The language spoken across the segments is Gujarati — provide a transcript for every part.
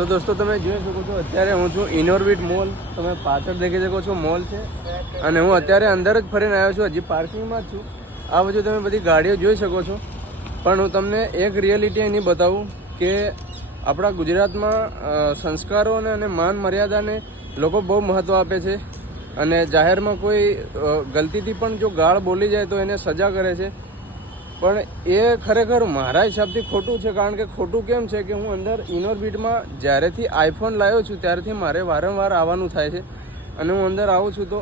તો દોસ્તો તમે જોઈ શકો છો અત્યારે હું છું ઇનોર્બિટ મોલ. તમે પાછળ દેખી શકો છો મોલ છે અને હું અત્યારે અંદર જ ફરીને આવ્યો છું. હજી પાર્કિંગમાં જ છું. આ બાજુ તમે બધી ગાડીઓ જોઈ શકો છો. પણ હું તમને એક રિયાલિટી એની બતાવું કે આપણા ગુજરાતમાં સંસ્કારોને અને માન મર્યાદાને લોકો બહુ મહત્ત્વ આપે છે અને જાહેરમાં કોઈ ગલતીથી પણ જો ગાળ બોલી જાય તો એને સજા કરે છે. પણ એ ખરેખર મારા હિસાબથી ખોટું છે. કારણ કે ખોટું કેમ છે કે હું અંદર ઇનોર્બિટમાં જ્યારેથી આઈફોન લાવ્યો છું ત્યારથી મારે વારંવાર આવવાનું થાય છે અને હું અંદર આવું છું તો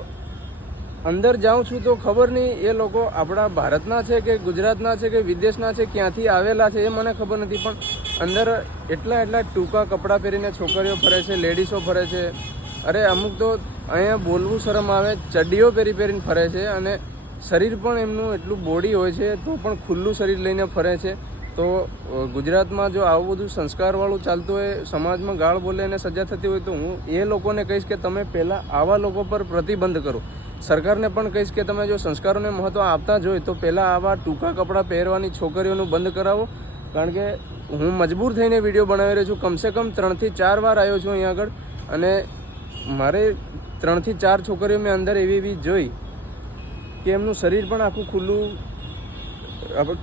અંદર જાઉં છું તો ખબર નહીં એ લોકો આપણા ભારતના છે કે ગુજરાતના છે કે વિદેશના છે, ક્યાંથી આવેલા છે એ મને ખબર નથી. પણ અંદર એટલા ટૂંકા કપડાં પહેરીને છોકરીઓ ફરે છે, લેડીઝો ફરે છે. અરે અમુક તો અહીંયા બોલવું શરમ આવે, ચડ્ડીઓ પહેરીને ફરે છે અને શરીર પણ એમનું એટલું બોડી હોય છે તો પણ ખુલ્લું શરીર લઈને ફરે છે. તો ગુજરાતમાં જો આવું બધું સંસ્કારવાળું ચાલતું હોય, સમાજમાં ગાળ બોલે અને સજા થતી હોય તો હું એ લોકોને કહીશ કે તમે પહેલાં આવા લોકો પર પ્રતિબંધ કરો. સરકારને પણ કહીશ કે તમે જો સંસ્કારોને મહત્ત્વ આપતા જ હોય તો પહેલાં આવા ટૂંકા કપડાં પહેરવાની છોકરીઓનું બંધ કરાવો. કારણ કે હું મજબૂર થઈને વિડીયો બનાવી રહ્યો છું. કમસે કમ 3 થી 4 વાર આવ્યો છું અહીંયા આગળ અને મારે 3 થી 4 છોકરીઓ મેં અંદર એવી જોઈ કે એમનું શરીર પણ આખું ખુલ્લું,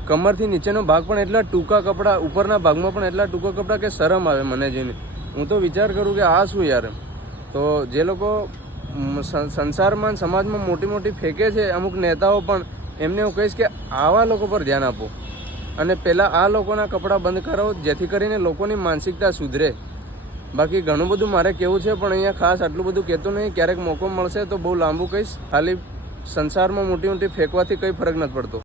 કમરથી નીચેનો ભાગ પણ એટલા ટૂંકા કપડાં, ઉપરના ભાગમાં પણ એટલા ટૂંકા કપડાં કે શરમ આવે મને જોઈને. હું તો વિચાર કરું કે આ શું યાર. તો જે લોકો સંસારમાં સમાજમાં મોટી ફેંકે છે અમુક નેતાઓ પણ, એમને હું કહીશ કે આવા લોકો પર ધ્યાન આપો અને પહેલાં આ લોકોના કપડાં બંધ કરાવો જેથી કરીને લોકોની માનસિકતા સુધરે. બાકી ઘણું બધું મારે કહેવું છે પણ અહીંયા ખાસ આટલું બધું કહેતો નહીં. ક્યારેક મોકો મળશે તો બહુ લાંબુ કહીશ. ખાલી સંસારમાં મોટી ફેંકવાથી કંઈ ફરક નથી પડતો.